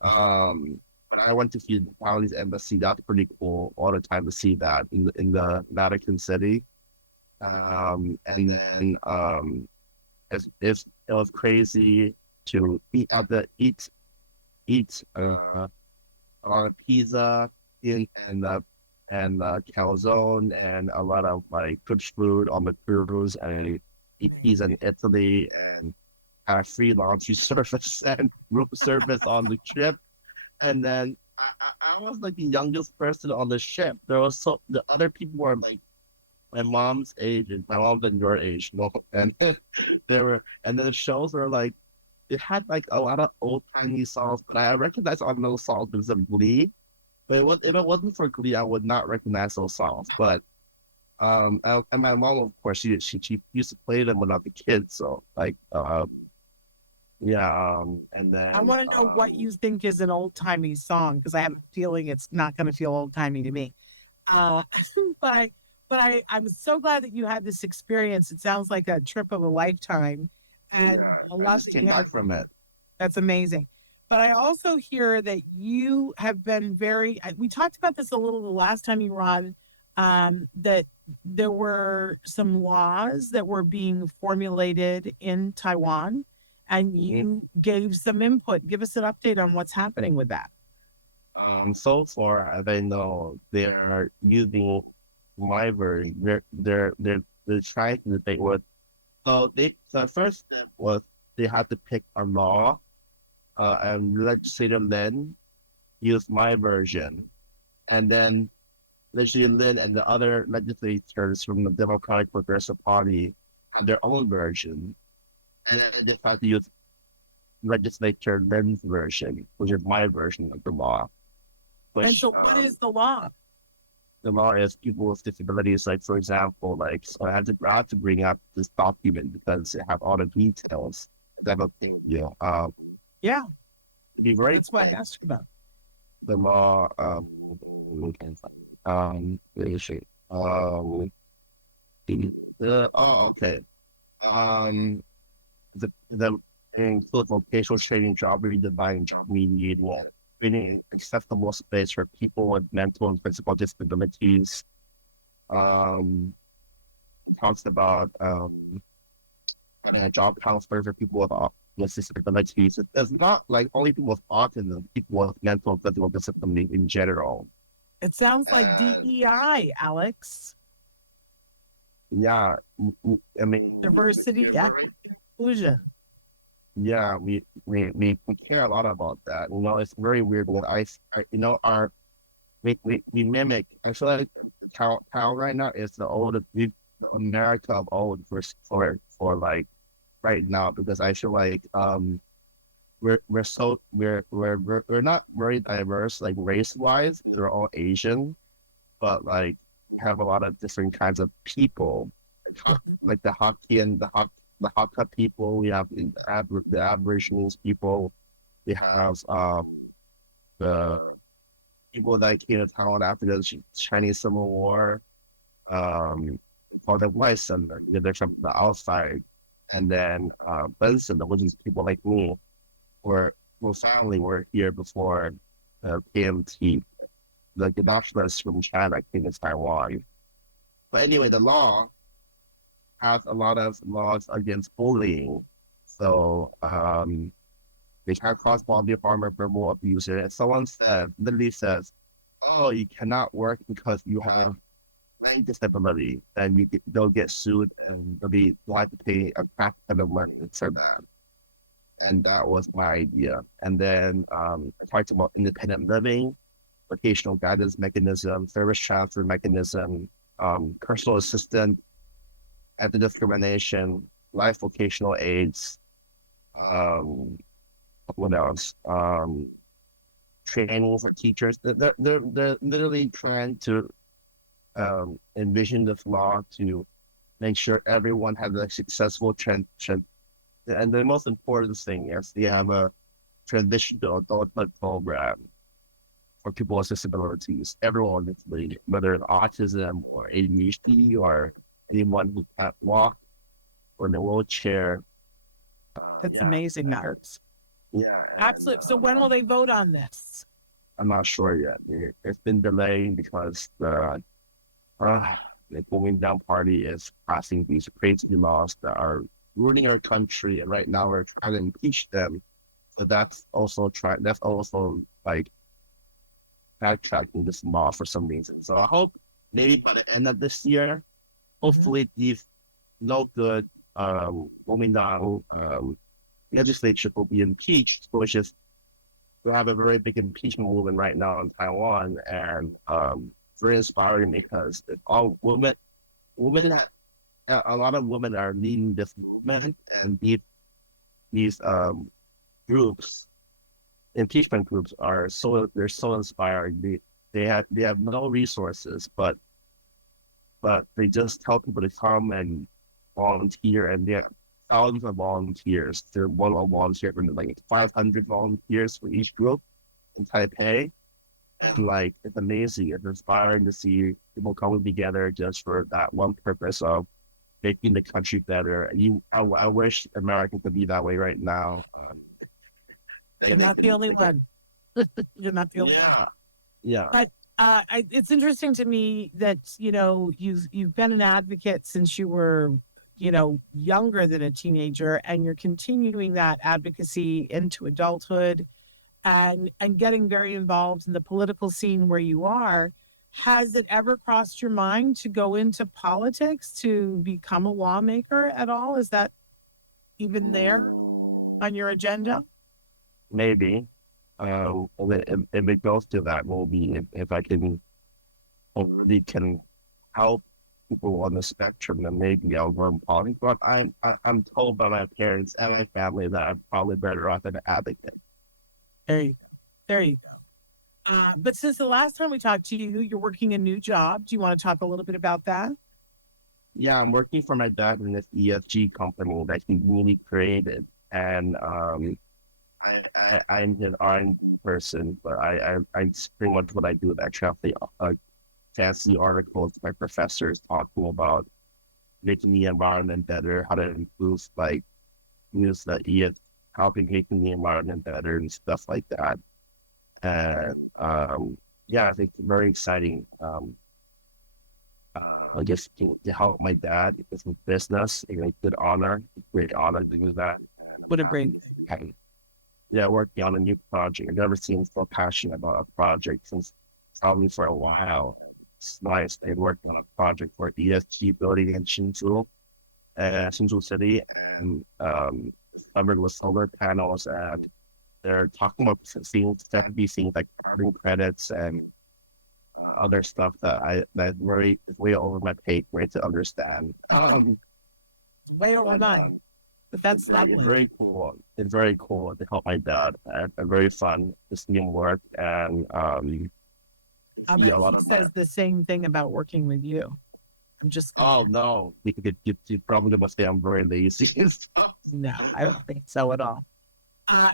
But I went to see the Taiwanese embassy. That's pretty cool all the time to see that in the Vatican City. And then it was crazy to eat a lot of pizza and calzone and a lot of like cooked food on the cruise, and eat pizza in Italy, and have free laundry service and room service on the ship. And then I was like the youngest person on the ship. The other people were like my mom's age, and my mom's and your age, and and then the shows were like, it had like a lot of old timey songs, but I recognized all those songs because of Glee. But if it wasn't for Glee, I would not recognize those songs. But And my mom, of course, she used to play them without the kids. So like, yeah. And I then, want to know what you think is an old timey song because I have a feeling it's not going to feel old timey to me. Uh, but I'm so glad that you had this experience. It sounds like a trip of a lifetime, and yeah, I I love just that came you have. back from it. That's amazing. But I also hear that you have been we talked about this a little the last time you were on, that there were some laws that were being formulated in Taiwan, and Mhm. you gave some input. Give us an update on what's happening with that. So far, as I know, they are using my version. They're trying to think what. So the first step was they had to pick a law, and legislator then use my version, and then legislator Lin and the other legislators from the Democratic Progressive Party had their own version, and then they decided to use legislature Lin's version, which is my version of the law. And Which so, what is the law? the law is people with disabilities. Like for example, like so I had to bring up this document because it have all the details that I'll tell you. Yeah, To be very that's what I quick, asked you about. the law we can find it. Let me see. Okay. Um, the include vocational training, job redesign, job mediating, creating accessible space for people with mental and physical disabilities. Um, it talks about having a job counselor for people with disabilities. It's not like only people with autism, people with mental and physical disability in general. It sounds like And DEI, Alex. yeah, I mean, Diversity, you're right. equity, inclusion. Yeah, we care a lot about that. You know, it's very weird when you know, we mimic. I feel like town right now is the oldest America of old for like right now because I feel like we're not very diverse like race wise. We're all Asian, but like we have a lot of different kinds of people, like the Hokkien, the Hakka people. We have the Aboriginals people. We have the people that came to town after the Chinese Civil War. For the White Center, they're from the outside, and then Benson, which is people like me, were finally were here before PMT. The nationalists from China came to Taiwan. But anyway, the law has a lot of laws against bullying. So they can't cross boundary harm or verbal abuse. And someone literally says, oh, you cannot work because you have learning disability, and they'll get sued and they'll have to pay a crap ton of money for that. And that was my idea. And then I talked about independent living, vocational guidance mechanism, service transfer mechanism, personal assistant, anti-discrimination, life vocational aids, um, what else? Training for teachers. They're literally trying to envision this law to make sure everyone has a successful transition. And the most important thing is they have a transition to adulthood program for people with disabilities. Everyone, whether it's autism or ADHD or anyone who can't walk or in a wheelchair. That's Yeah, amazing, Alex. yeah. And Absolutely. So when will they vote on this? I'm not sure yet. It's been delayed because the going down party is passing these crazy laws that are ruining our country, and right now we're trying to impeach them. So that's also like backtracking this law for some reason. So I hope maybe by the end of this year, hopefully these no good going down legislature will be impeached, which is we have a very big impeachment movement right now in Taiwan, and very inspiring because all women a lot of women are leading this movement, and these groups, impeachment groups, they're so inspiring. They have no resources, but but they just tell people to come and volunteer, and they're thousands of volunteers. They're one volunteer for like 500 volunteers for each group in Taipei. And like, it's amazing. It's inspiring to see people coming together just for that one purpose of making the country better. And I wish America could be that way right now. You're not the only one. You're not the only one. Yeah. But it's interesting to me that, you've been an advocate since you were, younger than a teenager, and you're continuing that advocacy into adulthood and getting very involved in the political scene where you are. Has it ever crossed your mind to go into politics, to become a lawmaker at all? Is that even there on your agenda? Maybe. If it goes to that, will be if I can really can help people on the spectrum, then maybe I'll run politics. But I'm told by my parents and my family that I'm probably better off as an advocate. There you go. There you go. But since the last time we talked to you, you're working a new job. Do you want to talk a little bit about that? Yeah, I'm working for my dad in this ESG company that he really created, and I'm an R&D person, but I pretty much what I do is actually fancy articles my professors talking about making the environment better, how to improve use the ES, helping making the environment better and stuff like that. And I think it's very exciting. I guess to help my dad with his business, a great honor to do that. And What a great thing. Working on a new project. I've never seen so passionate about a project since probably for a while. It's nice. They worked on a project for ESG building in Hsinchu City, and it's covered with solar panels, and they're talking about things like carbon credits and other stuff that is way over my pay grade to understand. Way over mine. But that's very cool. It's very cool to help my dad. And very fun to see him work, and he says the same thing about working with you. I'm just no, you probably must say I'm very lazy and stuff. No, I don't think so at all.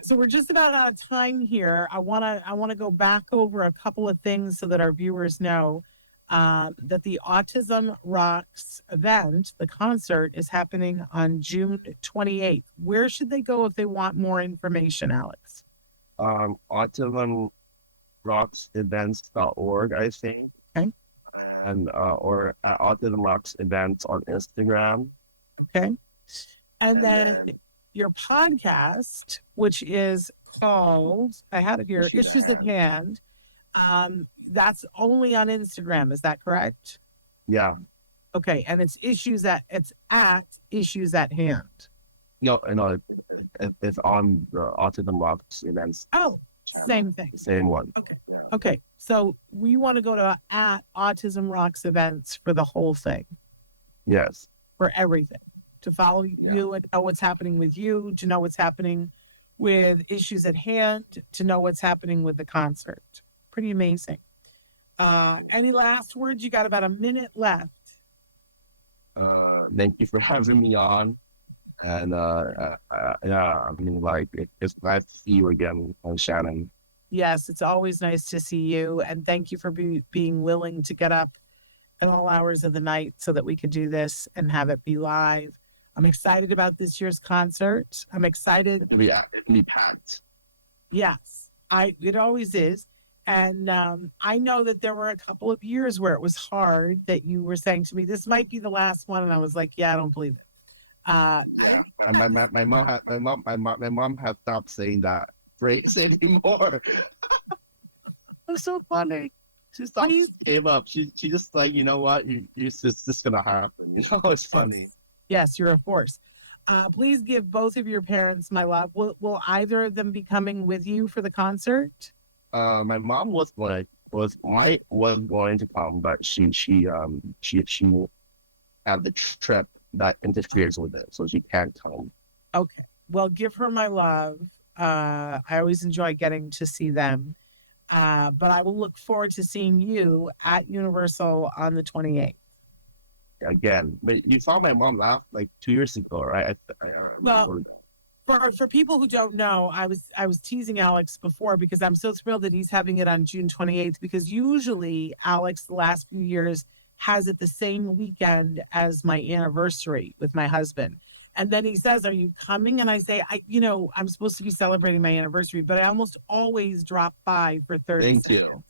So we're just about out of time here. I wanna go back over a couple of things so that our viewers know that the Autism Rocks event, the concert, is happening on June 28th. Where should they go if they want more information, Alex? Autism Rocks events.org, I think. Okay. And or Autism Rocks events on Instagram. Okay. And then your podcast, which is called, I had it here, Issues at Hand. That's only on Instagram. Is that correct? Yeah. Okay. And it's at Issues at Hand. No, it's on the Autism Rocks events. Oh, channel. Same thing. Same one. Okay. Yeah. Okay. So we want to go to at Autism Rocks events for the whole thing. Yes. For everything. To follow you and know what's happening with you, to know what's happening with Issues at Hand, to know what's happening with the concert. Pretty amazing. Any last words? You got about a minute left. Thank you for having me on. And it's nice to see you again, Shannon. Yes, it's always nice to see you. And thank you for being willing to get up at all hours of the night so that we could do this and have it be live. I'm excited about this year's concert. I'm excited. It'll be packed. Yes, it always is. And I know that there were a couple of years where it was hard that you were saying to me, this might be the last one. And I was like, yeah, I don't believe it. My mom has stopped saying that phrase anymore. It's so funny. She gave up. She just like, you know what? It's just gonna happen. It's funny. Yes, you're a force. Please give both of your parents my love. Will either of them be coming with you for the concert? My mom was going to come, but she had the trip that interferes with it, so she can't come. Okay. Well, give her my love. I always enjoy getting to see them. But I will look forward to seeing you at Universal on the 28th. again. But you saw my mom laugh like 2 years ago, right? I Well, remember for people who don't know, I was teasing Alex before because I'm so thrilled that he's having it on June 28th, because usually Alex the last few years has it the same weekend as my anniversary with my husband. And then he says, "Are you coming?" And I say, I'm supposed to be celebrating my anniversary, but I almost always drop by for 30 Thank seconds. you.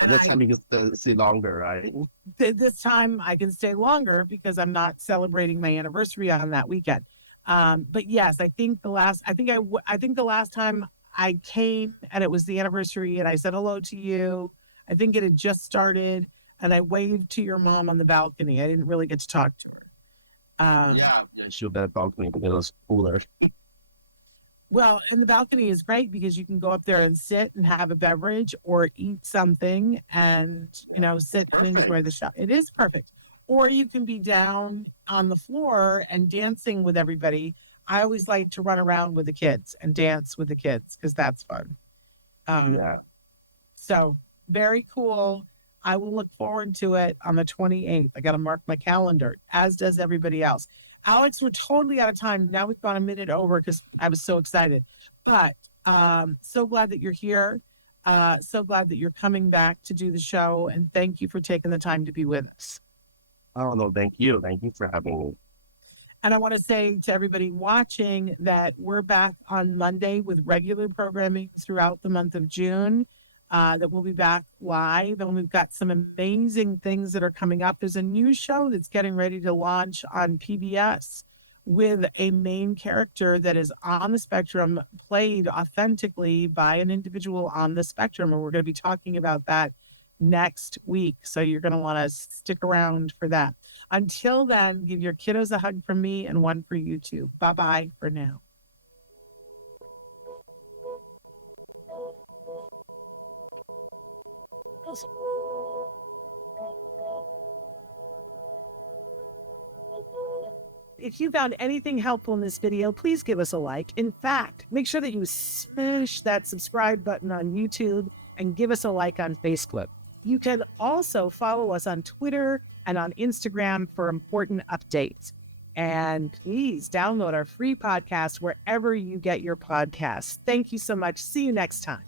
And This time you can stay longer, right? this time I can stay longer because I'm not celebrating my anniversary on that weekend. But yes, I think I think the last time I came and it was the anniversary and I said hello to you, I think it had just started and I waved to your mom on the balcony. I didn't really get to talk to her. Yeah, she better talk to me because it was cooler. Well, and the balcony is great because you can go up there and sit and have a beverage or eat something and, sit and enjoy Perfect. the show. It is perfect. Or you can be down on the floor and dancing with everybody. I always like to run around with the kids and dance with the kids because that's fun. Yeah. So very cool. I will look forward to it on the 28th. I got to mark my calendar, as does everybody else. Alex, we're totally out of time. Now we've gone a minute over because I was so excited. But so glad that you're here. So glad that you're coming back to do the show. And thank you for taking the time to be with us. Oh, no, thank you. Thank you for having me. And I want to say to everybody watching that we're back on Monday with regular programming throughout the month of June. That we'll be back live, and we've got some amazing things that are coming up. There's a new show that's getting ready to launch on PBS with a main character that is on the spectrum, played authentically by an individual on the spectrum. And we're going to be talking about that next week. So you're going to want to stick around for that. Until then, give your kiddos a hug from me and one for you too. Bye-bye for now. If you found anything helpful in this video, please give us a like. In fact, make sure that you smash that subscribe button on YouTube and give us a like on Facebook. You can also follow us on Twitter and on Instagram for important updates. And please download our free podcast wherever you get your podcasts. Thank you so much. See you next time.